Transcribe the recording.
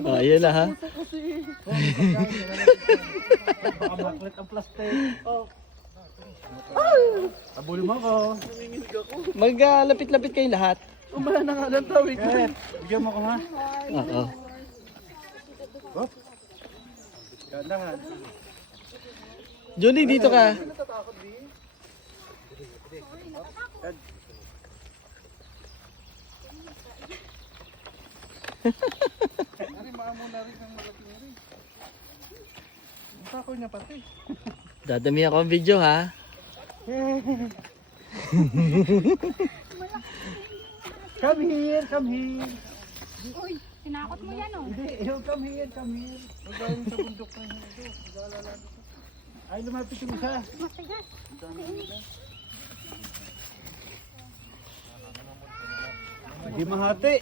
Oh, ayan na ha. Baka maklit ang plastic. Abuli mo ako. Maglapit-lapit kayo lahat. Umala na nga lang tawid. Kaya, bigyan mo ko ha. Oo. Hop. Gandahan. Johnny, dito ka. Ari, maamo na rin ng malaki na rin. Ang tako niya pati. Dadami ako ang video ha. Come here, come here. Uy, tinakot mo yan oh. Hindi, come here, come here. Magaling sa bundok na yun. Mag-aalala dito. Ay, lumapit yung isa. Matigas. Hindi mahati.